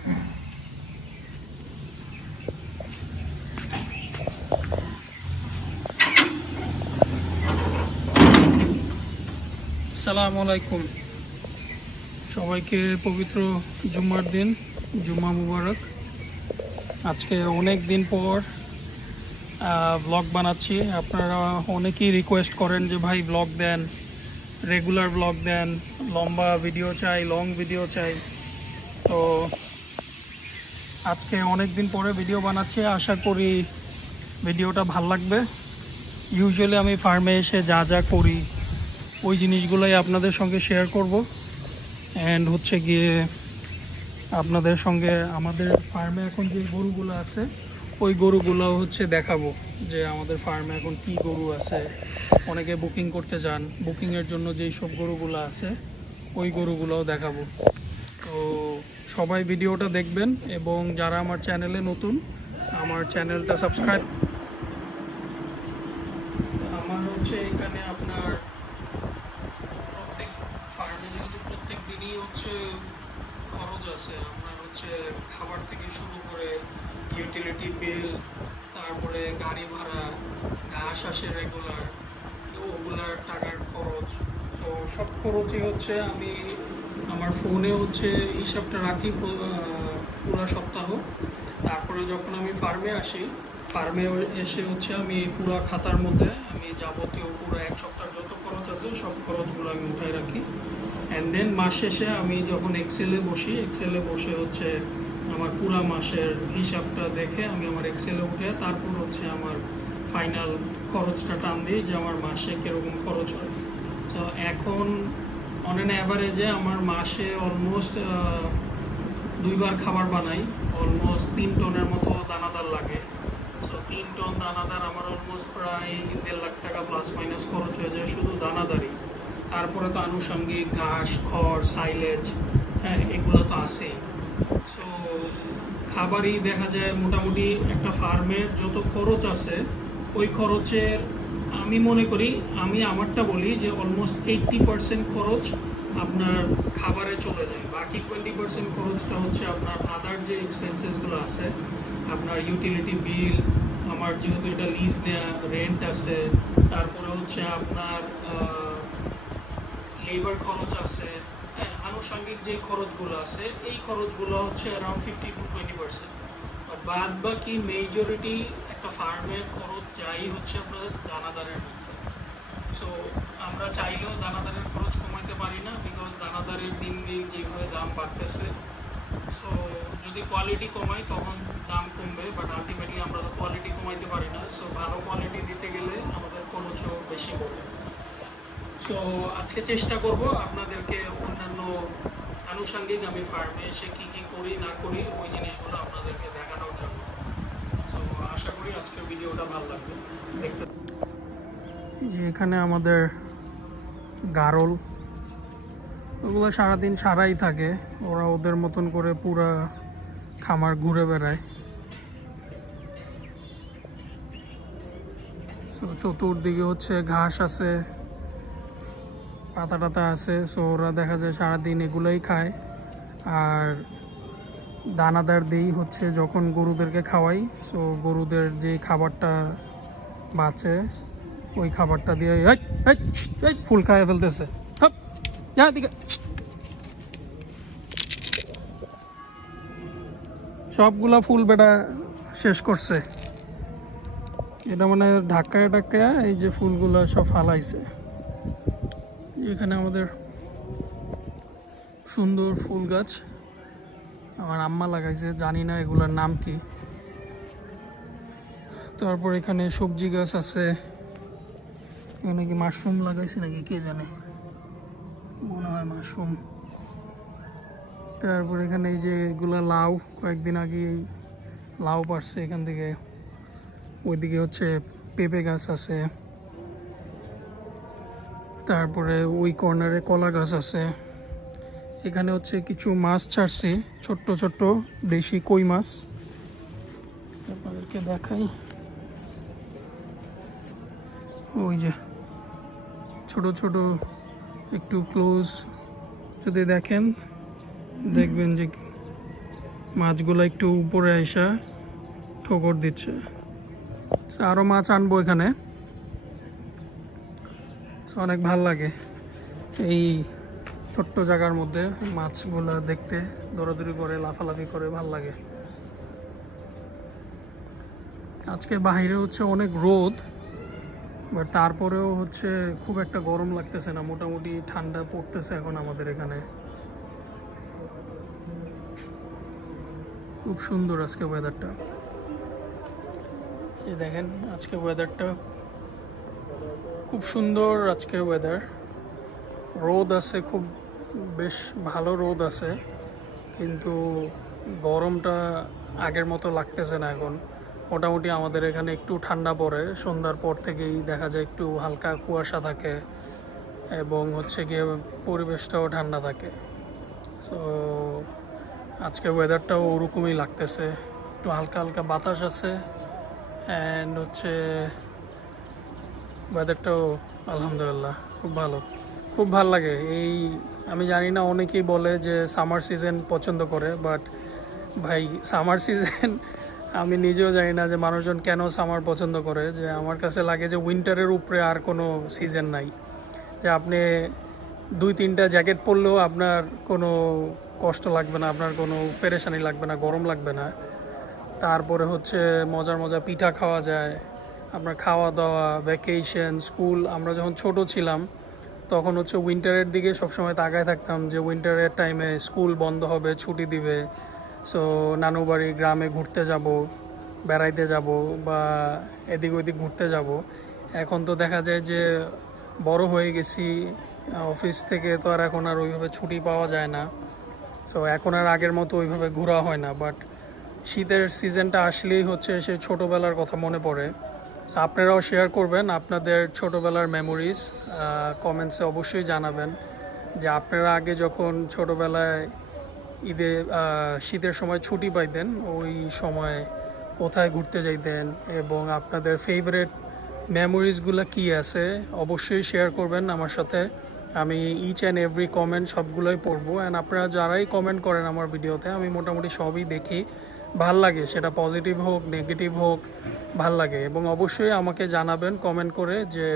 আসসালামু আলাইকুম, সবাইকে পবিত্র জুম্মার দিন, জুম্মা মুবারক। আজকে অনেক দিন পর ব্লগ বানাচ্ছি। আপনারা অনেকেই রিকোয়েস্ট করেন যে ভাই ব্লগ দেন, রেগুলার ব্লগ দেন, লম্বা ভিডিও চাই, লং ভিডিও চাই। তো আজকে অনেক দিন পরে ভিডিও বানাচ্ছি, আশা করি ভিডিওটা ভাল লাগবে। ইউজুয়ালি আমি ফার্মে এসে যা যা করি ওই জিনিসগুলোই আপনাদের সঙ্গে শেয়ার করব। অ্যান্ড হচ্ছে গিয়ে আপনাদের সঙ্গে আমাদের ফার্মে এখন যে গরুগুলো আছে ওই গরুগুলোও হচ্ছে দেখাবো, যে আমাদের ফার্মে এখন কি গরু আছে। অনেকে বুকিং করতে যান, বুকিংয়ের জন্য যেই সব গরুগুলো আছে ওই গরুগুলোও দেখাবো। তো সবাই ভিডিওটা দেখবেন, এবং যারা আমার চ্যানেলে নতুন, আমার চ্যানেলটা সাবস্ক্রাইব। আমার হচ্ছে এখানে আপনার প্রত্যেক ফার্মে যেহেতু প্রত্যেক দিনই হচ্ছে খরচ আছে, আপনার হচ্ছে খাবার থেকে শুরু করে ইউটিলিটি বিল, তারপরে গাড়ি ভাড়া, ঘাস আসে রেগুলার, ওগুলার টাকার খরচ। তো সব খরচই হচ্ছে আমি আমার ফোনে হচ্ছে হিসাবটা রাখি পুরো সপ্তাহ। তারপরে যখন আমি ফার্মে আসি, ফার্মে এসে হচ্ছে আমি পুরো খাতার মধ্যে আমি যাবতীয় পুরো এক সপ্তাহের যত খরচ আছে সব খরচগুলো আমি উঠাই রাখি। অ্যান্ড দেন মাস শেষে আমি যখন এক্সেলে বসে হচ্ছে আমার পুরা মাসের হিসাবটা দেখে আমি আমার এক্সেলে উঠে তারপর হচ্ছে আমার ফাইনাল খরচটা টান দিই, যে আমার মাসে কীরকম খরচ হয়। তো এখন অন অ্যান অ্যাভারেজে আমার মাসে অলমোস্ট 2বার খাবার বানাই, অলমোস্ট 3 টনের মতো দানাদার লাগে। সো 3 টন দানাদার আমার অলমোস্ট প্রায় 1.5 লাখ টাকা প্লাস মাইনাস খরচ হয়ে যায় শুধু দানাদারই। তারপরে তো আনুষঙ্গিক ঘাস, খড়, সাইলেজ, হ্যাঁ, এগুলো তো আছেই। সো খাবারই দেখা যায় মোটামুটি একটা ফার্মের যত খরচ আছে ওই খরচের আমি মনে করি, আমি আমারটা বলি যে অলমোস্ট 80% খরচ আপনার খাবারে চলে যায়। বাকি 20% খরচটা হচ্ছে আপনার আদার যে এক্সপেন্সেসগুলো আছে, আপনার ইউটিলিটি বিল, আমার যেহেতু এটা লিজ দেওয়া, রেন্ট আছে, তারপরে হচ্ছে আপনার লেবার খরচ আছে, হ্যাঁ, আনুষঙ্গিক যে খরচগুলো আছে এই খরচগুলো হচ্ছে অ্যারাউন্ড 50 to 20%। বাট বাদ বাকি মেজরিটি একটা ফার্মের খরচ যাই হচ্ছে আপনার দানাদারের মধ্যে। সো আমরা চাইলেও দানাদারের খরচ কমাইতে পারি না, বিকজ দানাদারের দিন দিন যেভাবে দাম বাড়তেছে। সো যদি কোয়ালিটি কমাই তখন দাম কমবে, বাট আলটিমেটলি আমরা তো কোয়ালিটি কমাইতে পারি না। সো ভালো কোয়ালিটি দিতে গেলে আমাদের খরচও বেশি পড়বে। সো আজকে চেষ্টা করব আপনাদেরকে অন্যান্য আনুষঙ্গিক আমি ফার্মে এসে কী কী করি না করি ওই জিনিসগুলো আপনাদেরকে দেখানোর জন্য। সো আশা করি আজকের ভিডিওটা ভালো লাগবে দেখতে। যে এখানে আমাদের গারল, ওগুলো সারাদিন সারাই থাকে, ওরা ওদের মতন করে পুরা খামার ঘুরে বেড়ায়। সো চতুর্দিকে হচ্ছে ঘাস আছে, পাতা টাতা আছে। সো ওরা দেখা যায় সারাদিন এগুলোই খায়। আর দানাদার দিই হচ্ছে যখন গরুদেরকে খাওয়াই, সো গরুদের যে খাবারটা বাঁচে ওই খাবারটা দিয়ে ফুল খাইয়ে ফেলতেছে। সবগুলা ফুল বেটা শেষ করছে, এটা মানে ঢাকায় ঢাকায় এই যে ফুলগুলা সব ফালাইছে। এখানে আমাদের সুন্দর ফুল গাছ আমার আম্মা লাগাইছে, জানি না এগুলোর নাম কি। তারপর এখানে সবজি গাছ আছে, এখানে কি মাশরুম লাগাইছে নাকি কে জানে, মনে হয় মাশরুম। তারপর এখানে এই যে এগুলা লাউ, কয়েকদিন আগে লাউ পারছে এখান থেকে। ওইদিকে হচ্ছে পেঁপে গাছ আছে, তারপরে ওই কর্নারে কলা গাছ আছে। এখানে হচ্ছে কিছু মাছ ছাড়ছি, ছোট্ট ছোট্ট দেশি কই মাছ, আপনাদেরকে দেখাই। ওই যে ছোট ছোট, একটু ক্লোজ যদি দেখেন দেখবেন যে মাছগুলো একটু উপরে আইসা ঠোকর দিচ্ছে। আরও মাছ আনবো এখানে, অনেক ভাল লাগে এই ছোট্ট জায়গার মধ্যে মাছগুলো দেখতে, দৌড়াদৌড়ি করে লাফালাফি করে ভাল লাগে। আজকে বাইরে হচ্ছে অনেক রোদ, বাট তারপরেও হচ্ছে খুব একটা গরম লাগতেছে না, মোটামুটি ঠান্ডা পড়তেছে এখন আমাদের এখানে। খুব সুন্দর আজকে ওয়েদারটা, এই দেখেন আজকে ওয়েদারটা খুব সুন্দর। আজকের ওয়েদার, রোদ আছে, খুব বেশ ভালো রোদ আছে, কিন্তু গরমটা আগের মতো লাগতেছে না এখন। মোটামুটি আমাদের এখানে একটু ঠান্ডা পড়ে, সন্ধ্যার পর থেকেই দেখা যায় একটু হালকা কুয়াশা থাকে এবং হচ্ছে গিয়ে পরিবেশটাও ঠান্ডা থাকে। সো আজকে ওয়েদারটাও ওরকমই লাগতেছে, একটু হালকা হালকা বাতাস আছে অ্যান্ড হচ্ছে ওয়েদারটাও আলহামদুলিল্লাহ খুব ভালো, খুব ভাল লাগে। এই আমি জানি না, অনেকেই বলে যে সামার সিজন পছন্দ করে, বাট ভাই সামার সিজন আমি নিজেও জানি না যে মানুষজন কেন সামার পছন্দ করে। যে আমার কাছে লাগে যে উইন্টারের উপরে আর কোনো সিজন নাই, যে আপনি 2-3টা জ্যাকেট পরলেও আপনার কোনো কষ্ট লাগবে না, আপনার কোনো পেরেশানি লাগবে না, গরম লাগবে না। তারপরে হচ্ছে মজার মজার পিঠা খাওয়া যায়, আপনার খাওয়া দাওয়া, ভ্যাকেশন, স্কুল। আমরা যখন ছোট ছিলাম তখন হচ্ছে উইন্টারের দিকে সবসময় তাকায় থাকতাম যে উইন্টারের টাইমে স্কুল বন্ধ হবে, ছুটি দিবে, সো নানু বাড়ি গ্রামে ঘুরতে যাব, বেড়াইতে যাব বা এদিক ওদিক ঘুরতে যাব। এখন তো দেখা যায় যে বড় হয়ে গেছি, অফিস থেকে তো আর এখন আর ওইভাবে ছুটি পাওয়া যায় না, সো এখন আর আগের মতো ওইভাবে ঘোরা হয় না। বাট শীতের সিজনটা আসলেই হচ্ছে সেই ছোটোবেলার কথা মনে পড়ে। সো আপনারাও শেয়ার করবেন আপনাদের ছোটোবেলার মেমোরিজ, কমেন্টসে অবশ্যই জানাবেন যে আপনারা আগে যখন ছোটোবেলায় ঈদে শীতের সময় ছুটি পাইতেন ওই সময় কোথায় ঘুরতে যাইতেন এবং আপনাদের ফেভারিট মেমোরিজগুলো কী আছে অবশ্যই শেয়ার করবেন আমার সাথে। আমি ইচ অ্যান্ড এভরি কমেন্ট সবগুলোই পড়বো, অ্যান্ড আপনারা যারাই কমেন্ট করেন আমার ভিডিওতে আমি মোটামুটি সবই দেখি, ভাল লাগে, সেটা পজিটিভ হোক নেগেটিভ হোক ভাল লাগে। এবং অবশ্যই আমাকে জানাবেন কমেন্ট করে যে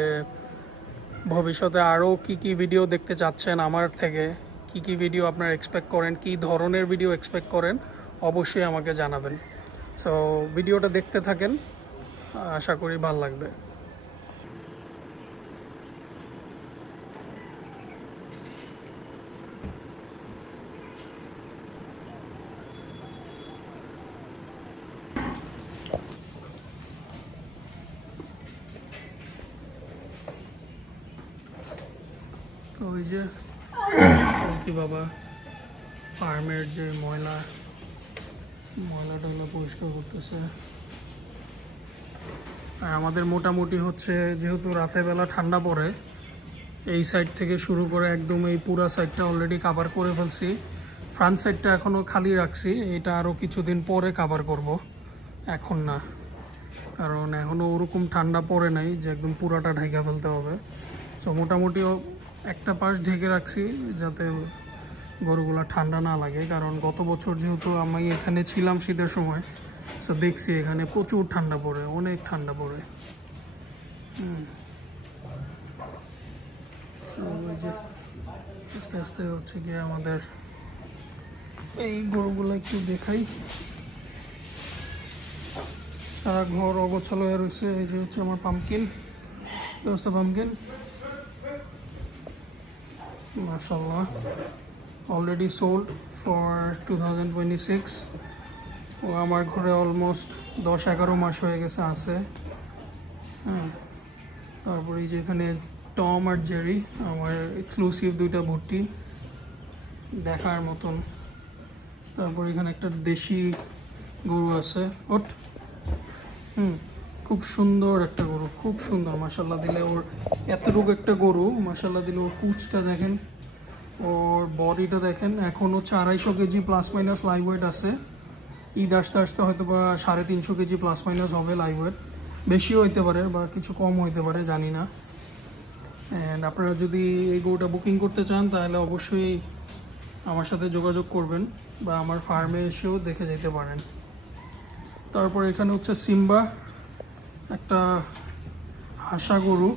ভবিষ্যতে আরও কি কি ভিডিও দেখতে চাচ্ছেন আমার থেকে, কি কি ভিডিও আপনারা এক্সপেক্ট করেন, কি ধরনের ভিডিও এক্সপেক্ট করেন, অবশ্যই আমাকে জানাবেন। সো ভিডিওটা দেখতে থাকেন, আশা করি ভাল লাগবে। ওই যে কি বাবা ফার্মের যে ময়লা টয়লা পরিষ্কার করতেছে। আর আমাদের মোটামুটি হচ্ছে যেহেতু রাতের বেলা ঠান্ডা পড়ে, এই সাইড থেকে শুরু করে একদম এই পুরা সাইডটা অলরেডি কাভার করে ফেলছি। ফ্রন্ট সাইডটা এখনও খালি রাখছি, এটা আরও কিছুদিন পরে কাভার করব, এখন না, কারণ এখনও ওরকম ঠান্ডা পড়ে নাই যে একদম পুরাটা ঢেকে ফেলতে হবে। তো মোটামুটি একটা পাশ ঢেকে রাখছি যাতে গরুগুলা ঠান্ডা না লাগে, কারণ গত বছর যেহেতু আমি এখানে ছিলাম শীতের সময়, তো দেখছি এখানে প্রচুর ঠান্ডা পড়ে, অনেক ঠান্ডা পড়ে। ওই যে আস্তে আস্তে হচ্ছে গিয়ে আমাদের এই গরুগুলো একটু দেখাই, সারা ঘর অগোছালো হয়ে রয়েছে। এই যে হচ্ছে আমার পাম্পকিন, দোস্ত পাম্পকিন মাশাআল্লাহ অলরেডি সোল্ড ফর 2026। ও আমার ঘরে অলমোস্ট 10-11 মাস হয়ে গেছে আছে। হ্যাঁ, তারপরে এই যে এখানে টম আর জেরি আমার এক্সক্লুসিভ দুইটা ভর্তি দেখার মতন। তারপর এখানে একটা দেশি গরু আছে, ওট খুব সুন্দর একটা গরু, খুব সুন্দর মাশাআল্লাহ দিলে। ওর এতটুকু একটা গরু মাশাআল্লাহ দিলে, ওর কুচটা দেখেন, ওর বডিটা দেখেন। এখন হচ্ছে 250 KG plus minus live weight আছে। ঈদ আসতে আসতে হয়তো বা 350 কেজি প্লাস মাইনাস হবে লাইভ ওয়েট, বেশিও হইতে পারে বা কিছু কম হইতে পারে, জানি না। অ্যান্ড আপনারা যদি এই গরুটা বুকিং করতে চান তাহলে অবশ্যই আমার সাথে যোগাযোগ করবেন। বা আমার ফার্মে এসেও দেখে যেতে পারেন। তারপর এখানে হচ্ছে সিম্বা, একটা হাসা গরু,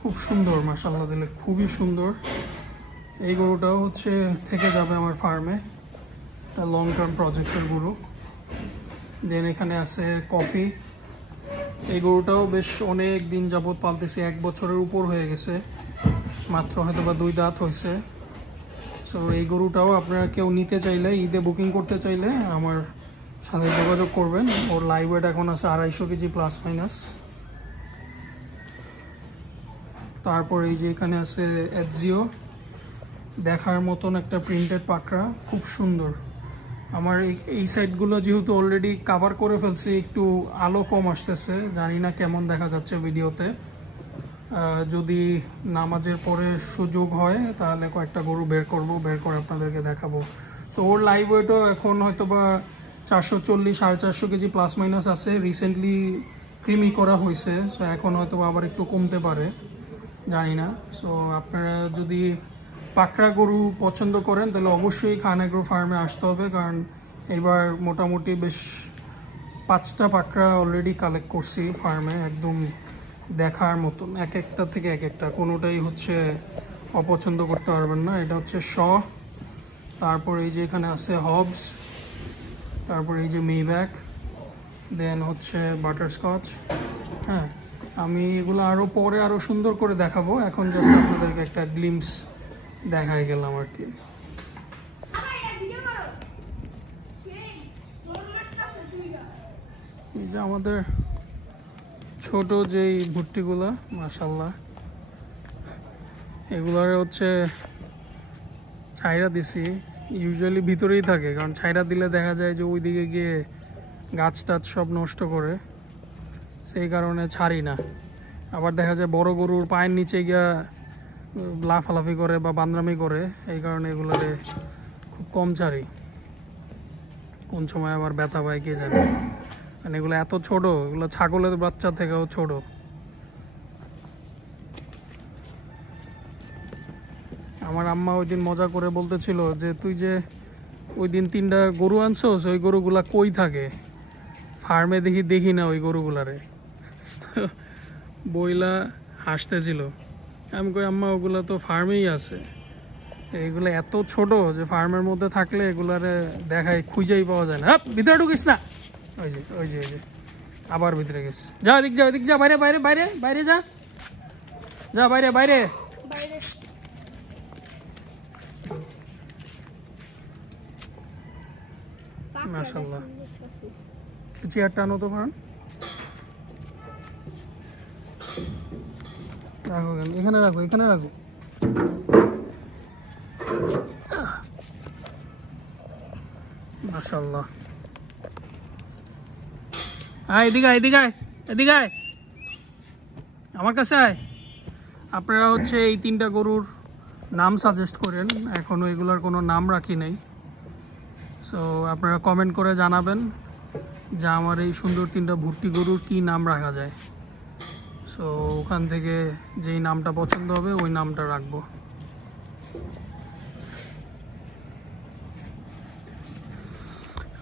খুব সুন্দর, মাশাআল্লাহ দিলে খুবই সুন্দর। এই গরুটাও হচ্ছে থেকে যাবে আমার ফার্মে, একটা লং টার্ম প্রজেক্টের গরু। দেন এখানে আছে কফি, এই গরুটাও বেশ অনেক দিন যাবত পালতেছি, 1 বছরের উপর হয়ে গেছে, মাত্র হয়তো বা 2 দাঁত হয়েছে। সো এই গরুটাও আপনারা কেউ নিতে চাইলে, ঈদে বুকিং করতে চাইলে আমার সাথে যোগাযোগ করবেন। ওর লাইভ ওয়েট এখন আছে 250 কেজি প্লাস মাইনাস। তারপর এই যে এখানে আছে এজিও, দেখার মতন একটা প্রিন্টেড পাকড়া, খুব সুন্দর। আমার এই সাইডগুলো যেহেতু অলরেডি কাভার করে ফেলছি, একটু আলো কম আসতেছে, জানি না কেমন দেখা যাচ্ছে ভিডিওতে। যদি নামাজের পরে সুযোগ হয় তাহলে কয়েকটা গরু বের করে আপনাদেরকে দেখাবো। সো ওর লাইভ ওয়েটও এখন হয়তো বা 440 450 কেজি প্লাস মাইনাস আছে। রিসেন্টলি ক্রিমি করা হয়েছে, সো এখন হয়তো আবার একটু কমতে পারে, জানি না। সো আপনারা যদি পাকড়া গরু পছন্দ করেন তাহলে অবশ্যই খান এগ্রো ফার্মে আসতে হবে, কারণ এবার মোটামুটি বেশ 5টা পাকড়া অলরেডি কালেক্ট করছি ফার্মে, একদম দেখার মতন, এক একটা থেকে এক একটা, কোনোটাই হচ্ছে অপছন্দ করতে পারবেন না। এটা হচ্ছে তারপর এই যে এখানে আছে হবস, তারপর এই যে মেব্যাক, দেন হচ্ছে বাটারস্কচ। হ্যাঁ, আমি এগুলো আরও পরে আরও সুন্দর করে দেখাবো, এখন জাস্ট আপনাদেরকে একটা গ্লিমস দেখাই গেলাম আর কি। এই যে আমাদের ছোট যেই ভুট্টিগুলা, মাশাআল্লাহ এগুলার হচ্ছে ছাইরা দিছি, ইউজুয়ালি ভিতরেই থাকে, কারণ ছাইরা দিলে দেখা যায় যে ওইদিকে গিয়ে গাছ টাছ সব নষ্ট করে, সেই কারণে ছাড়ি না। আবার দেখা যায় বড় গরুর পায়ের নিচে গিয়া লাফালাফি করে বা বান্দরামি করে, এই কারণে এগুলারে খুব কম ছাড়ি। কোন সময় আবার ব্যথা পায় কে জানে, মানে এগুলো এত ছোট, এগুলো ছাগলের বাচ্চা থেকেও ছোট। আমার আম্মা ওই দিন মজা করে বলতেছিল যে তুই যে ওই দিন 3টা গরু আনছোস, ওই গরুগুলা কই থাকে, ফার্মে দেখি না ওই গরুগুলারে। বইলা হাসতেছিল। আমি কই আম্মা ওগুলা তো ফার্মেই আছে, এইগুলো এত ছোট যে ফার্মের মধ্যে থাকলে এগুলারে দেখায় খুঁজেই পাওয়া যায় না। ভিতরে ঢুকিস না, ওই যে আবার ভিতরে গেছে, যা এদিক যা, বাইরে বাইরে বাইরে বাইরে যা, বাইরে বাইরে। মাশাআল্লাহ, চেয়ারটা আনো তো কারণ রাখো, এখানে রাখো। মাশাআল্লাহ, এদিকে আয়, আমার কাছে আয়। আপনারা হচ্ছে এই 3টা গরুর নাম সাজেস্ট করেন, এখনো এগুলার কোনো নাম রাখি নাই। সো আপনারা কমেন্ট করে জানাবেন যে আমার এই সুন্দর 3টা ভুট্টি গরুর কি নাম রাখা যায়। সো ওখান থেকে যেই নামটা পছন্দ হবে ওই নামটা রাখবো।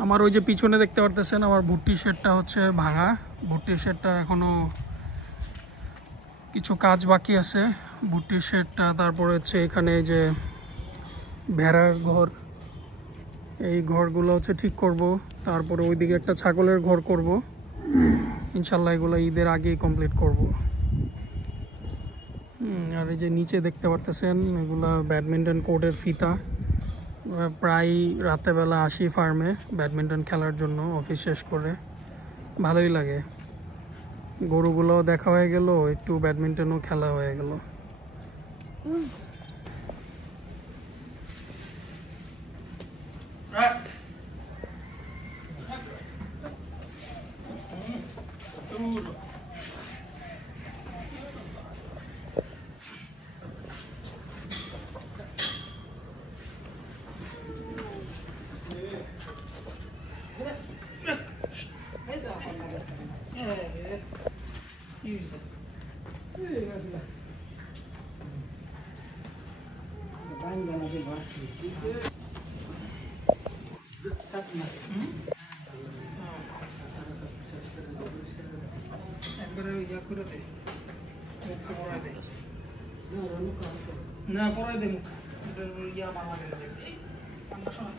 আমার ওই যে পিছনে দেখতে পারতেছেন আমার ভুট্টি শেডটা হচ্ছে ভাঙা, ভুট্টির শেডটা এখনো কিছু কাজ বাকি আছে ভুট্টির শেডটা। তারপরে হচ্ছে এখানে যে ভেড়ার ঘর, এই ঘরগুলো হচ্ছে ঠিক করব। তারপরে ওইদিকে একটা ছাগলের ঘর করব, ইনশাল্লাহ এগুলো ঈদের আগেই কমপ্লিট করব। আর এই যে নিচে দেখতে পারতেছেন এগুলা ব্যাডমিন্টন কোর্টের ফিতা। প্রায় রাতেবেলা আসি ফার্মে ব্যাডমিন্টন খেলার জন্য, অফিস শেষ করে, ভালোই লাগে। গরুগুলোও দেখা হয়ে গেল, একটু ব্যাডমিন্টনও খেলা হয়ে গেল। একবারে ইয়া করে দে, মুখে পড়াই দে। না পড়াই দে মুখ, ইয়া ভালো লাগে না। ঠান্ডা সময়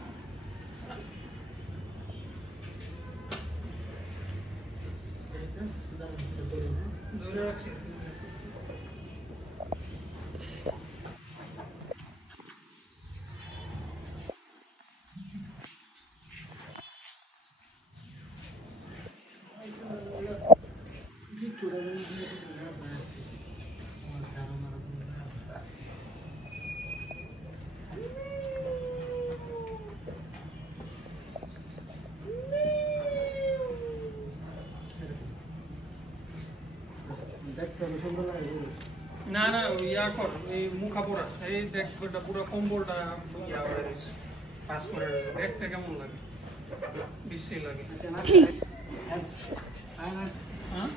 ধরে রাখছি। না না ইয়া কর, এই মুখা পড়া, এই দেখ পুরো কম্বলটা ইয়া হয়ে গেছে, পাস করে দেখতে কেমন লাগে, বিশ্রী লাগে। হ্যাঁ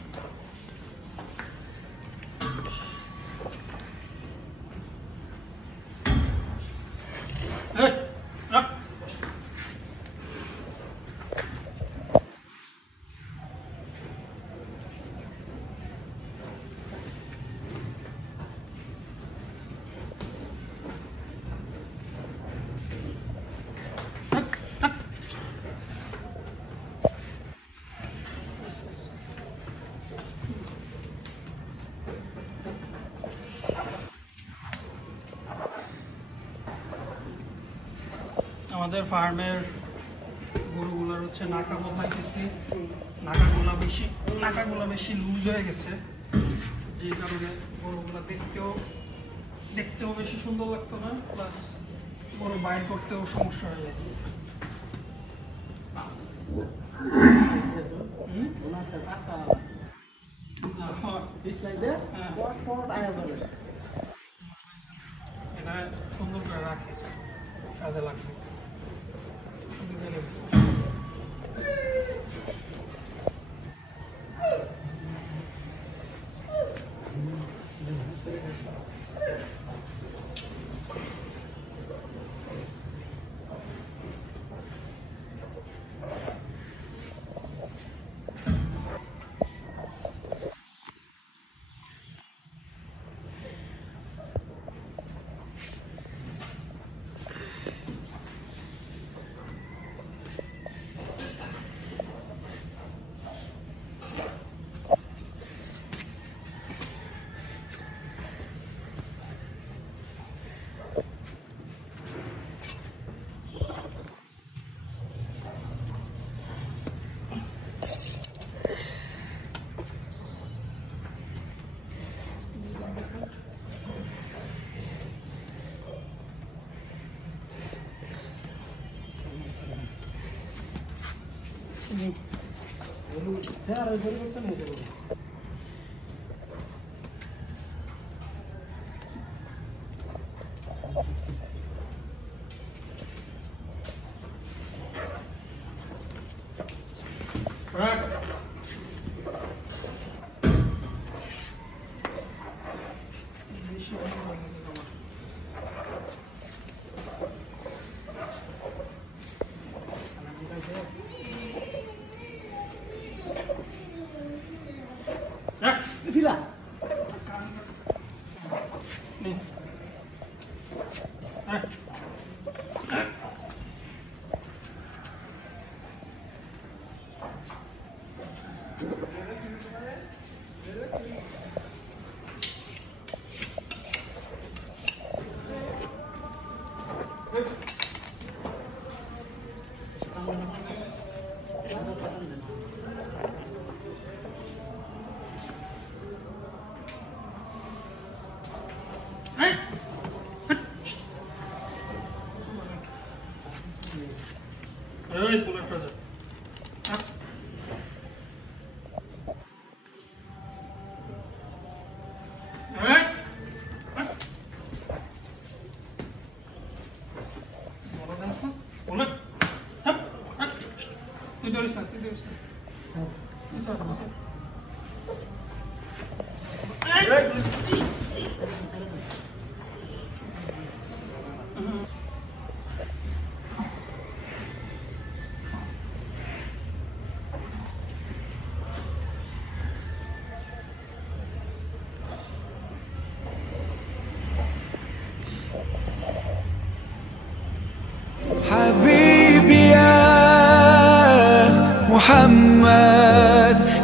আমাদের ফার্মের গরুগুলোর হচ্ছে নাকা বদলাইতেছি, নাকাগুলো বেশি লুজ হয়ে গেছে, যে কারণে গরুগুলো দেখতেও বেশি সুন্দর লাগতো না, প্লাস গরু বাইর করতেও সমস্যা হয়ে যায়। এটা সুন্দর করে রাখিস, কাজে লাগবে।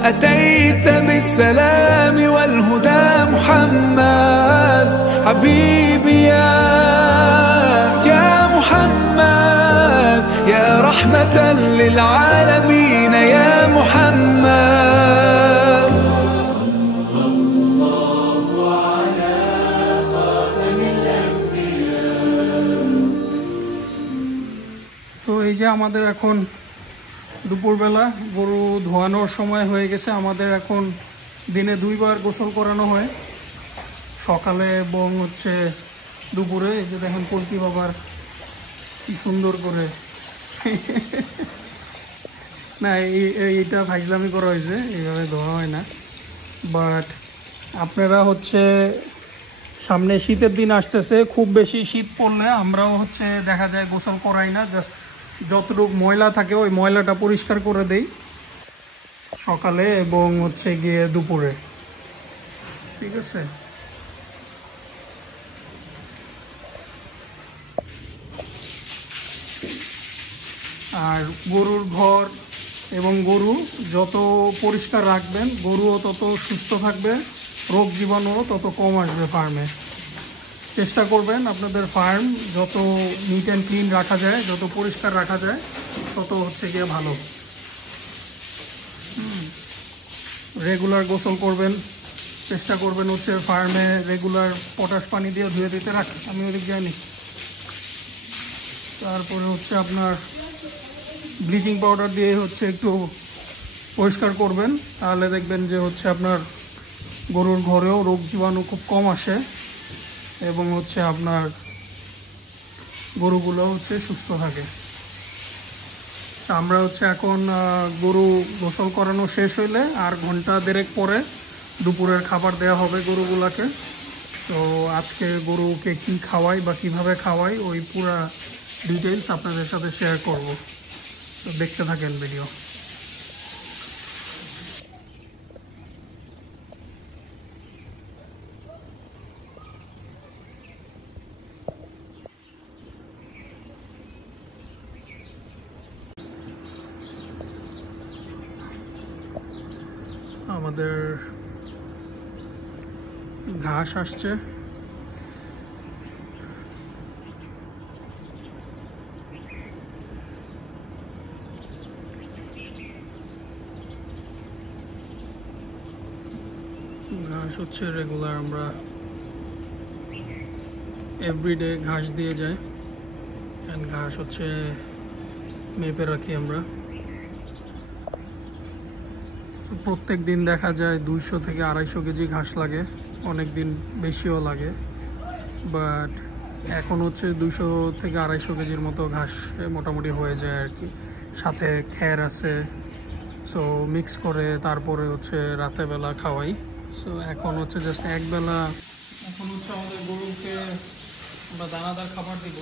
أتيت بالسلام والهدى محمد حبيبي يا محمد يا رحمة للعالمين يا محمد صلى الله على خاتم الأنبياء. তো এই যে আমাদের এখন দুপুরবেলা গরু ধোয়ানোর সময় হয়ে গেছে। আমাদের এখন দিনে 2 বার গোসল করানো হয়, সকালে এবং হচ্ছে দুপুরে। এই যে দেখেন কলকি বাবার কি সুন্দর করে না এইটা ফাইজলামি করা হয়েছে, এইভাবে ধোয়া হয় না। বাট আপনারা হচ্ছে সামনে শীতের দিন আসতেছে, খুব বেশি শীত পড়লে আমরাও হচ্ছে দেখা যায় গোসল করাই না, জাস্ট যতটুকু ময়লা থাকে ওই ময়লাটা পরিষ্কার করে দেই সকালে এবং হচ্ছে গিয়ে দুপুরে, ঠিক আছে। আর গরুর ঘর এবং গরু যত পরিষ্কার রাখবেন গরুও তত সুস্থ থাকবে, রোগ জীবাণুও তত কম আসবে ফার্মে। চেষ্টা করবেন আপনাদের ফার্ম যত নিট অ্যান্ড ক্লিন রাখা যায়, যত পরিষ্কার রাখা যায় তত হচ্ছে গিয়ে ভালো। রেগুলার গোসল করবেন, চেষ্টা করবেন হচ্ছে ফার্মে রেগুলার পটাশ পানি দিয়ে ধুয়ে দিতে রাখি, আমি ওদিক যাইনি। তারপরে হচ্ছে আপনার ব্লিচিং পাউডার দিয়ে হচ্ছে একটু পরিষ্কার করবেন, তাহলে দেখবেন যে হচ্ছে আপনার গরুর ঘরেও রোগ জীবাণু খুব কম আসে এবং হচ্ছে আপনার গরুগুলো হচ্ছে সুস্থ থাকে। আমরা হচ্ছে এখন গরু গোসল করানো শেষ হইলে আর ঘন্টা 1.5 পরে দুপুরের খাবার দেওয়া হবে গরুগুলাকে। তো আজকে গরুকে কি খাওয়াই বা কিভাবে খাওয়াই ওই পুরা ডিটেইলস আপনাদের সাথে শেয়ার করব, তো দেখতে থাকেন ভিডিও। আমাদের ঘাস আসছে, ঘাস হচ্ছে রেগুলার আমরা এভরিডে ঘাস দিয়ে যাই, অ্যান্ড ঘাস হচ্ছে মেপে রাখি আমরা। প্রত্যেক দিন দেখা যায় 200 থেকে 250 কেজি ঘাস লাগে, অনেক দিন বেশিও লাগে, বাট এখন হচ্ছে 200 থেকে 250 কেজির মতো ঘাস মোটামুটি হয়ে যায় আর কি। সাথে খ্যার আছে, সো মিক্স করে তারপরে হচ্ছে রাতে বেলা খাওয়াই। সো এখন হচ্ছে জাস্ট একবেলা, এখন হচ্ছে আমাদের গরুকে আমরা দানাদার খাবার দিব,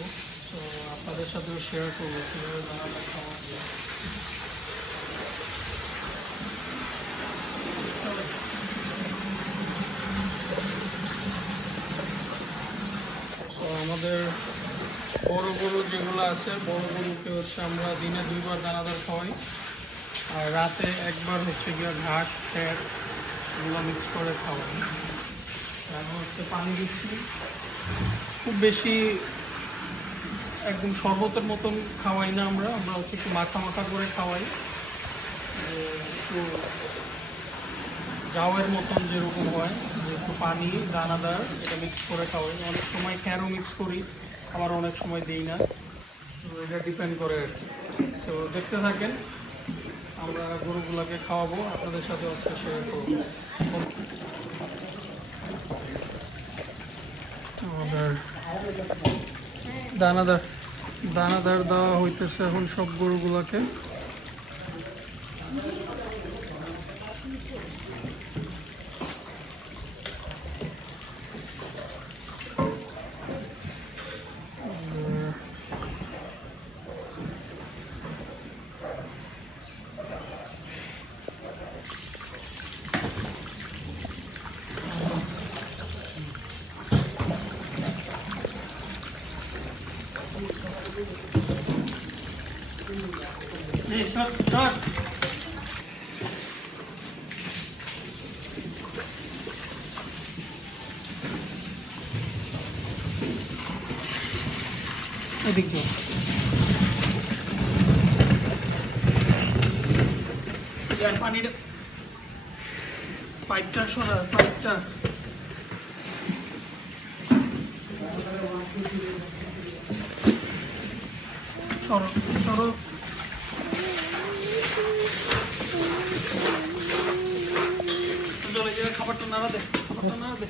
সো আপনাদের সাথেও শেয়ার করবো কীভাবে দানাদার খাবার দিব। আমাদের বড় গরু যেগুলো আছে, বড় গরুকে হচ্ছে আমরা দিনে 2 বার দানাদার খাওয়াই, আর রাতে 1 বার হচ্ছে গিয়ে ঘাস খ্যার এগুলো মিক্স করে খাওয়াই। তারপর হচ্ছে পানি দিচ্ছি, খুব বেশি একদম শরবতের মতন খাওয়াই না আমরা, আমরা হচ্ছে একটু মাখা মাখা করে খাওয়াই, একটু জাওয়ের মতন যেরকম হয়, যে একটু পানি দানাদার এটা মিক্স করে খাওয়াই। অনেক সময় খ্যারও মিক্স করি, আবার অনেক সময় দিই না, তো এটা ডিপেন্ড করে আর কি। তো দেখতে থাকেন, আমরা গরুগুলোকে খাওয়াবো, আপনাদের সাথে আজকে শেয়ার করবো। আমাদের দানাদার দেওয়া হইতেছে এখন সব গরুগুলোকে। এদিক যাও। ইয়ার পানিটা পাইপটা সরা, পাইপটা সরো সরো। চলে গিয়ে খাবারটা নাড়া দে, খাবারটা নাড়া দে।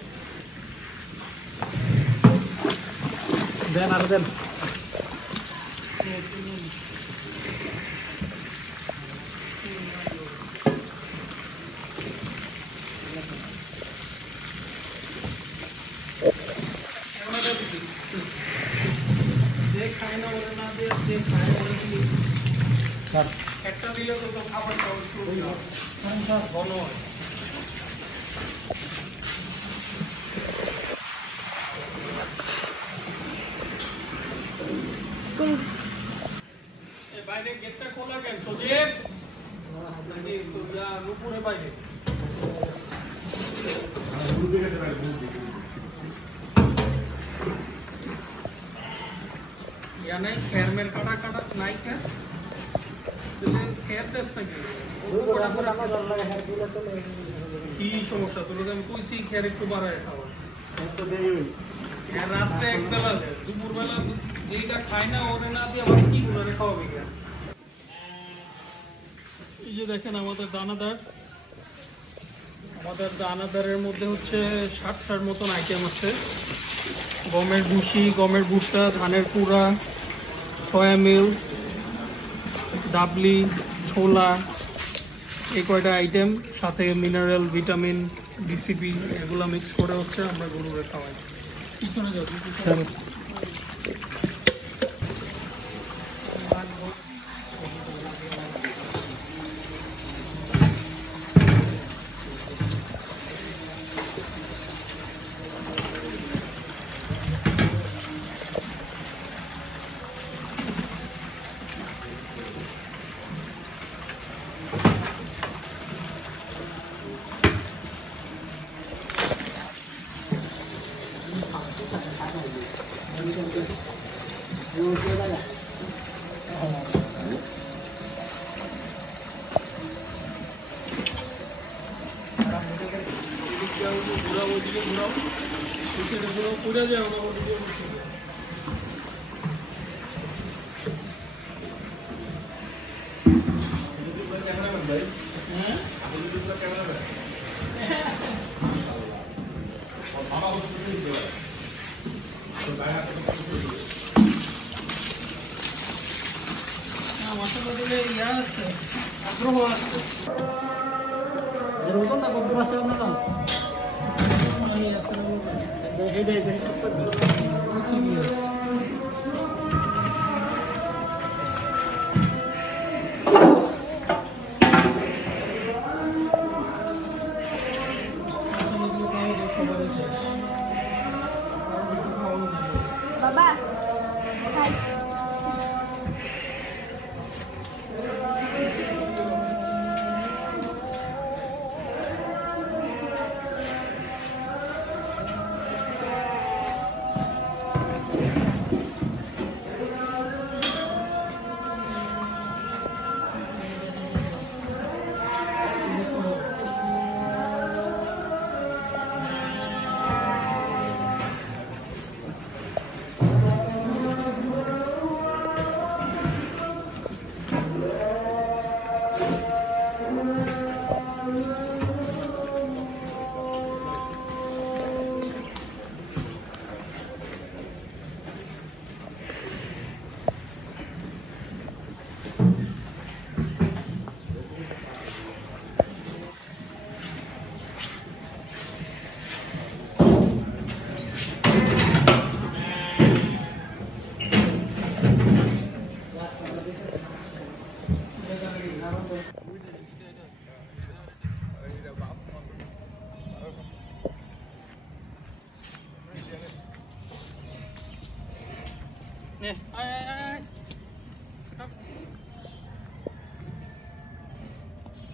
দেন আর দেন। যে খায় না ওরে না দিয়ে, যে খায় ওরে দিয়ে একটা দিলে তো খাবারটা একটু ঘন হয়। বাইরে গেটটা খোলা কেন সজীব? নাকি যা নুপুরে বাইরে या नहीं खैर मेरे काटा काटा नहीं क्या तुझे खैर दस तक की समस्या तो लोग हम कोई सी खैर एक तो बारह है खावा रात में एक बेला दे दोपहर बेला যেটা খায় না ওরে না দিয়ে আবার কি করে খাওয়াবে কি? এই যে দেখেন আমাদের দানাদারের মধ্যে হচ্ছে 60টার মতন আইটেম আছে। গমের ভুসি, গমের ভুসা, ধানের কুড়া, সয়া মিল, ডাবলি, ছোলা, এই কয়টা আইটেম, সাথে মিনারেল, ভিটামিন, ডিসিপি এগুলো মিক্স করে হচ্ছে আমরা গরুরে খাওয়াই। পিছনে যাও পিছনে। ঘুরাও ওদিকে ঘুরাও, পিছনে ঘুরাও, পুড়ে যায় ওরা ওদিকে। আমার তো বদলে ইয়া আছে, আগ্রহ আছে। ওজন না কত আছে আপনারা? এই আছে না বলবো। হেডে হিসাব করবেন। ঠিকই আছে। বাবা খাই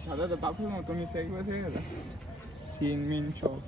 সাদা তো পাপুর মতো মিশে একবার হয়ে গেল সিন মিন সব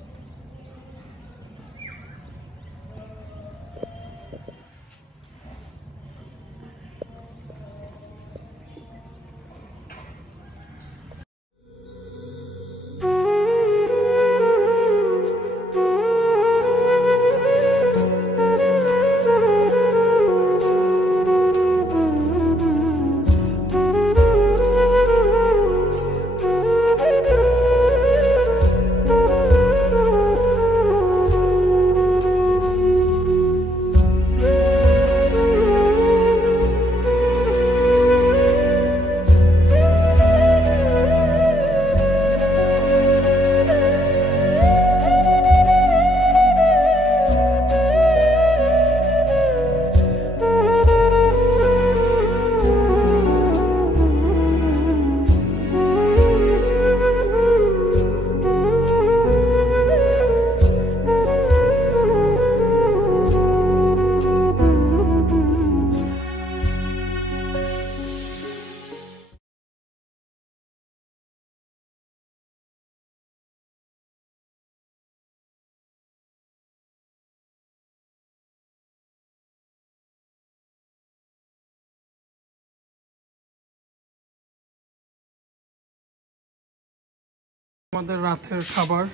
আমাদের রাতের খাবার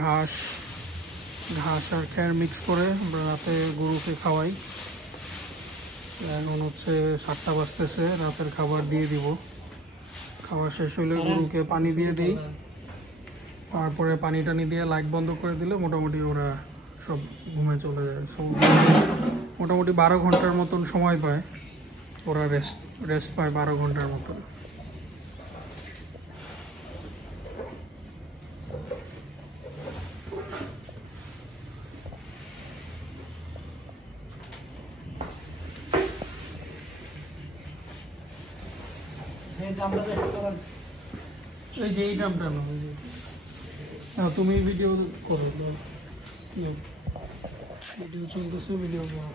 ঘাস আর খ্যার মিক্স করে আমরা রাতে গরুকে খাওয়াই। এখন হচ্ছে 7টা বাজতেছে, রাতের খাবার দিয়ে দিব। খাওয়া শেষ হইলে গরুকে পানি দিয়ে দিই, তারপরে পানি টানি দিয়ে লাইট বন্ধ করে দিলে মোটামুটি ওরা সব ঘুমে চলে যায়। মোটামুটি 12 ঘন্টার মতন সময় পায় ওরা, রেস্ট পায় 12 ঘন্টার মতন। এই দামটা দেখতে পারেন। এই যে এই নামটা না, তুমি ভিডিও করো, ভিডিও চলতেছে, ভিডিও করো।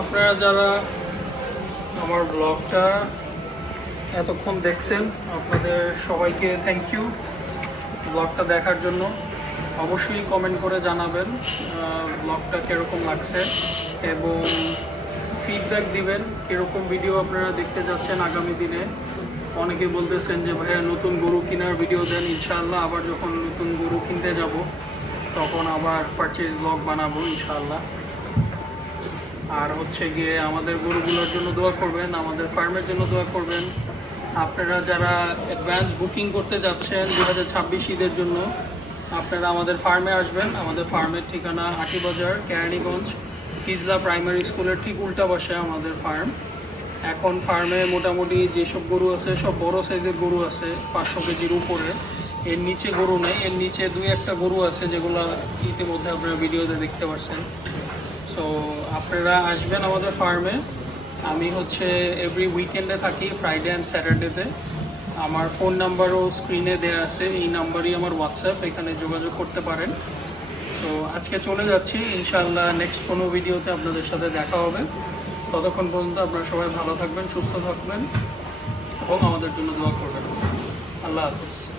আপনারা যারা আমার ব্লগটা এতক্ষণ দেখছেন, আপনাদের সবাইকে থ্যাংক ইউ ব্লগটা দেখার জন্য। অবশ্যই কমেন্ট করে জানাবেন ব্লগটা কীরকম লাগছে এবং ফিডব্যাক দিবেন কীরকম ভিডিও আপনারা দেখতে যাচ্ছেন আগামী দিনে। অনেকে বলতেছেন যে ভাইয়া নতুন গরু কেনার ভিডিও দেন, ইনশাআল্লাহ আবার যখন নতুন গরু কিনতে যাব তখন আবার পারচেজ ব্লগ বানাবো ইনশাআল্লাহ। আর হচ্ছে গিয়ে আমাদের গরুগুলোর জন্য দোয়া করবেন, আমাদের ফার্মের জন্য দোয়া করবেন। আপনারা যারা অ্যাডভান্স বুকিং করতে যাচ্ছেন 2026 ঈদের জন্য, আপনারা আমাদের ফার্মে আসবেন। আমাদের ফার্মের ঠিকানা হাটীবাজার, কেরানীগঞ্জ, হিজলা প্রাইমারি স্কুলের ঠিক উল্টা পাশে আমাদের ফার্ম। এখন ফার্মে মোটামুটি যেসব গরু আছে সব বড় সাইজের গরু আছে, 500 কেজির উপরে। এর নিচে গরু নেই, এর নিচে 2-1টা গরু আছে যেগুলো ইতিমধ্যে আপনারা ভিডিওতে দেখতে পাচ্ছেন। সো আপনারা আসবেন আমাদের ফার্মে। আমি হচ্ছে এভরি উইকেন্ডে থাকি, ফ্রাইডে অ্যান্ড স্যাটারডেতে। আমার ফোন নাম্বারও স্ক্রিনে দেওয়া আছে, এই নাম্বারই আমার হোয়াটসঅ্যাপ, এখানে যোগাযোগ করতে পারেন। তো আজকে চলে যাচ্ছি, ইনশাআল্লাহ নেক্সট কোনো ভিডিওতে আপনাদের সাথে দেখা হবে। ততক্ষণ পর্যন্ত আপনারা সবাই ভালো থাকবেন, সুস্থ থাকবেন এবং আমাদের জন্য দোয়া করবেন। আল্লাহ হাফিজ।